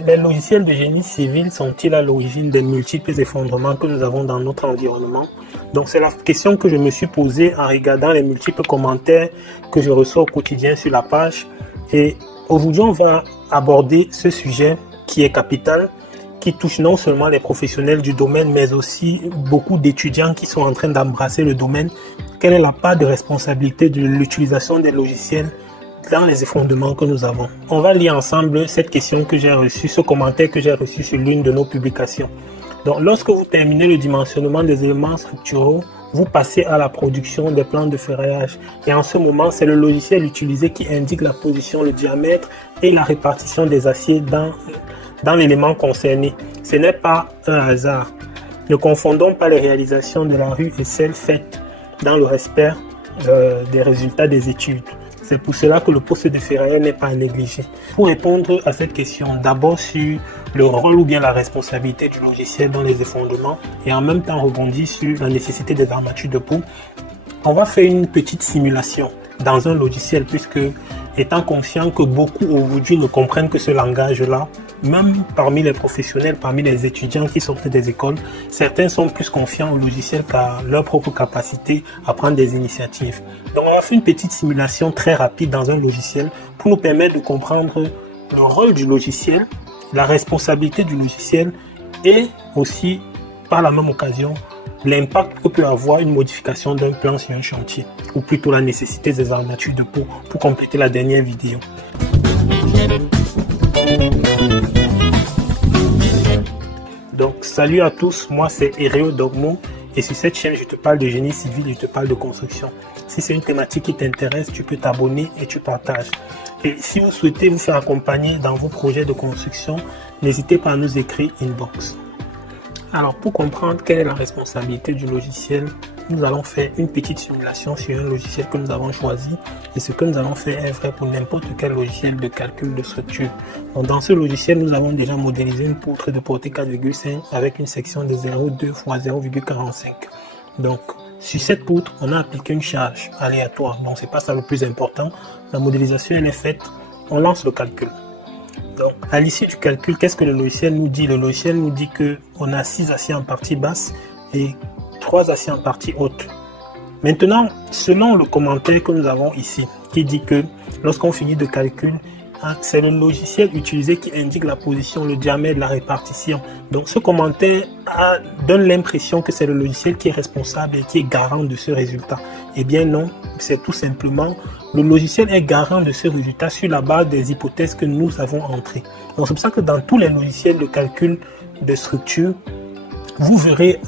Les logiciels de génie civil sont-ils à l'origine des multiples effondrements que nous avons dans notre environnement? Donc c'est la question que je me suis posée en regardant les multiples commentaires que je reçois au quotidien sur la page. Et aujourd'hui, on va aborder ce sujet qui est capital, qui touche non seulement les professionnels du domaine, mais aussi beaucoup d'étudiants qui sont en train d'embrasser le domaine. Quelle est la part de responsabilité de l'utilisation des logiciels dans les effondrements que nous avons? On va lire ensemble cette question que j'ai reçue, ce commentaire que j'ai reçu sur l'une de nos publications. Donc, lorsque vous terminez le dimensionnement des éléments structuraux, vous passez à la production des plans de ferraillage. Et en ce moment, c'est le logiciel utilisé qui indique la position, le diamètre et la répartition des aciers dans l'élément concerné. Ce n'est pas un hasard. Ne confondons pas les réalisations de la rue et celles faites dans le respect des résultats des études. C'est pour cela que le poste de ferrailleur n'est pas à négliger. Pour répondre à cette question, d'abord sur le rôle ou bien la responsabilité du logiciel dans les effondrements et en même temps rebondir sur la nécessité des armatures de peau, on va faire une petite simulation dans un logiciel puisque étant conscient que beaucoup aujourd'hui ne comprennent que ce langage-là, même parmi les professionnels, parmi les étudiants qui sortent des écoles, certains sont plus confiants au logiciel qu'à leur propre capacité à prendre des initiatives. Donc on va faire une petite simulation très rapide dans un logiciel pour nous permettre de comprendre le rôle du logiciel, la responsabilité du logiciel et aussi, par la même occasion, l'impact que peut avoir une modification d'un plan sur un chantier, ou plutôt la nécessité des armatures de peau pour compléter la dernière vidéo. Donc salut à tous, moi c'est Ereo Dogmo et sur cette chaîne je te parle de génie civil, je te parle de construction. Si c'est une thématique qui t'intéresse, tu peux t'abonner et tu partages. Et si vous souhaitez vous faire accompagner dans vos projets de construction, n'hésitez pas à nous écrire inbox. Alors pour comprendre quelle est la responsabilité du logiciel, nous allons faire une petite simulation sur un logiciel que nous avons choisi et ce que nous allons faire est vrai pour n'importe quel logiciel de calcul de structure. Donc, dans ce logiciel, nous avons déjà modélisé une poutre de portée 4,5 avec une section de 0,2 x 0,45. Donc sur cette poutre, on a appliqué une charge aléatoire. Donc c'est pas ça le plus important. La modélisation elle est faite, on lance le calcul. Donc, à l'issue du calcul, qu'est-ce que le logiciel nous dit? Le logiciel nous dit qu'on a 6 aciers en partie basse et 3 aciers en partie haute. Maintenant, selon le commentaire que nous avons ici, qui dit que lorsqu'on finit de calcul, c'est le logiciel utilisé qui indique la position, le diamètre, la répartition. Donc, ce commentaire donne l'impression que c'est le logiciel qui est responsable et qui est garant de ce résultat. Eh bien non, c'est tout simplement le logiciel est garant de ce résultat sur la base des hypothèses que nous avons entrées. Donc, c'est pour ça que dans tous les logiciels de calcul de structure, vous verrez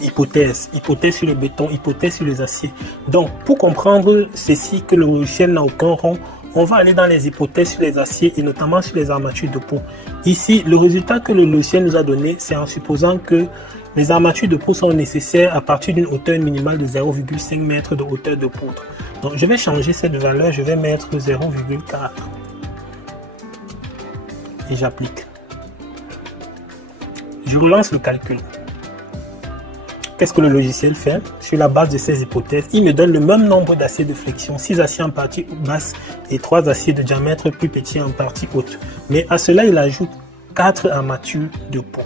hypothèse sur le béton, hypothèse sur les aciers. Donc, pour comprendre ceci, que le logiciel n'a aucun rond, on va aller dans les hypothèses sur les aciers et notamment sur les armatures de peau. Ici, le résultat que le logiciel nous a donné, c'est en supposant que les armatures de peau sont nécessaires à partir d'une hauteur minimale de 0,5 m de hauteur de poutre. Donc, je vais changer cette valeur, je vais mettre 0,4 et j'applique. Je relance le calcul. Qu'est-ce que le logiciel fait? Sur la base de ces hypothèses, il me donne le même nombre d'aciers de flexion, 6 aciers en partie basse et 3 aciers de diamètre plus petits en partie haute. Mais à cela, il ajoute 4 armatures de peau.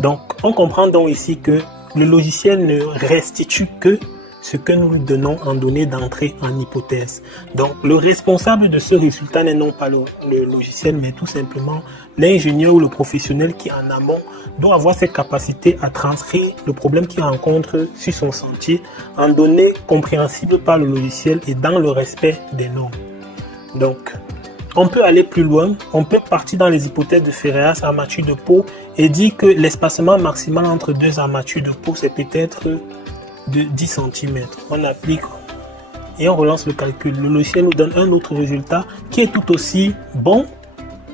Donc, on comprend donc ici que le logiciel ne restitue que ce que nous lui donnons en données d'entrée en hypothèse. Donc, le responsable de ce résultat n'est non pas le logiciel, mais tout simplement l'ingénieur ou le professionnel qui en amont doit avoir cette capacité à transcrire le problème qu'il rencontre sur son chantier en données compréhensibles par le logiciel et dans le respect des normes. Donc, on peut aller plus loin, on peut partir dans les hypothèses de ferraillage, armature de peau et dire que l'espacement maximal entre deux armatures de peau, c'est peut-être de 10 cm. On applique et on relance le calcul. Le logiciel nous donne un autre résultat qui est tout aussi bon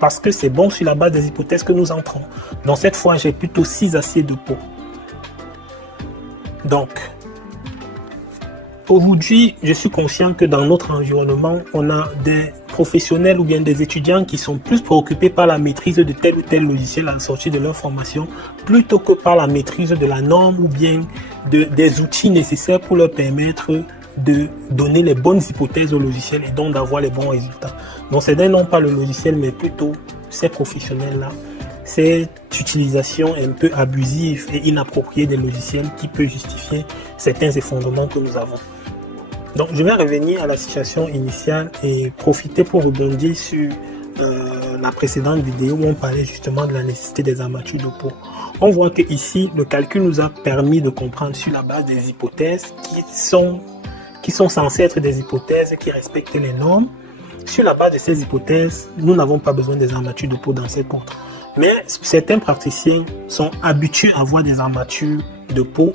parce que c'est bon sur la base des hypothèses que nous entrons. Donc cette fois, j'ai plutôt 6 aciers de peau. Donc, aujourd'hui, je suis conscient que dans notre environnement, on a des professionnels ou bien des étudiants qui sont plus préoccupés par la maîtrise de tel ou tel logiciel à la sortie de leur formation plutôt que par la maîtrise de la norme ou bien des outils nécessaires pour leur permettre de donner les bonnes hypothèses au logiciel et donc d'avoir les bons résultats. Donc c'est non pas le logiciel mais plutôt ces professionnels-là, cette utilisation un peu abusive et inappropriée des logiciels qui peut justifier certains effondrements que nous avons. Donc, je vais revenir à la situation initiale et profiter pour rebondir sur la précédente vidéo où on parlait justement de la nécessité des armatures de peau. On voit que ici, le calcul nous a permis de comprendre sur la base des hypothèses qui sont censées être des hypothèses qui respectent les normes. Sur la base de ces hypothèses, nous n'avons pas besoin des armatures de peau dans ces poutres. Mais certains praticiens sont habitués à avoir des armatures de peau.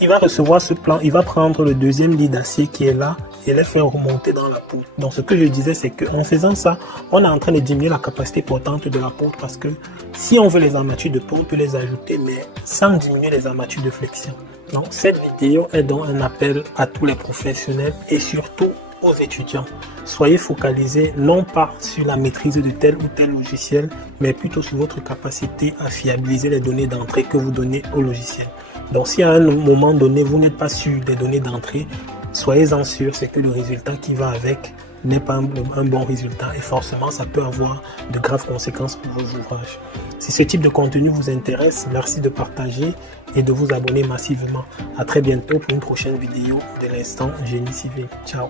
Il va recevoir ce plan, il va prendre le deuxième lit d'acier qui est là et les faire remonter dans la poutre. Donc ce que je disais, c'est qu'en faisant ça, on est en train de diminuer la capacité portante de la poutre parce que si on veut les armatures de peau, on peut les ajouter, mais sans diminuer les armatures de flexion. Donc cette vidéo est donc un appel à tous les professionnels et surtout aux étudiants. Soyez focalisés non pas sur la maîtrise de tel ou tel logiciel, mais plutôt sur votre capacité à fiabiliser les données d'entrée que vous donnez au logiciel. Donc si à un moment donné, vous n'êtes pas sûr des données d'entrée, soyez-en sûr, c'est que le résultat qui va avec n'est pas un bon résultat et forcément ça peut avoir de graves conséquences pour vos ouvrages. Si ce type de contenu vous intéresse, merci de partager et de vous abonner massivement. À très bientôt pour une prochaine vidéo de l'instant Génie Civil. Ciao.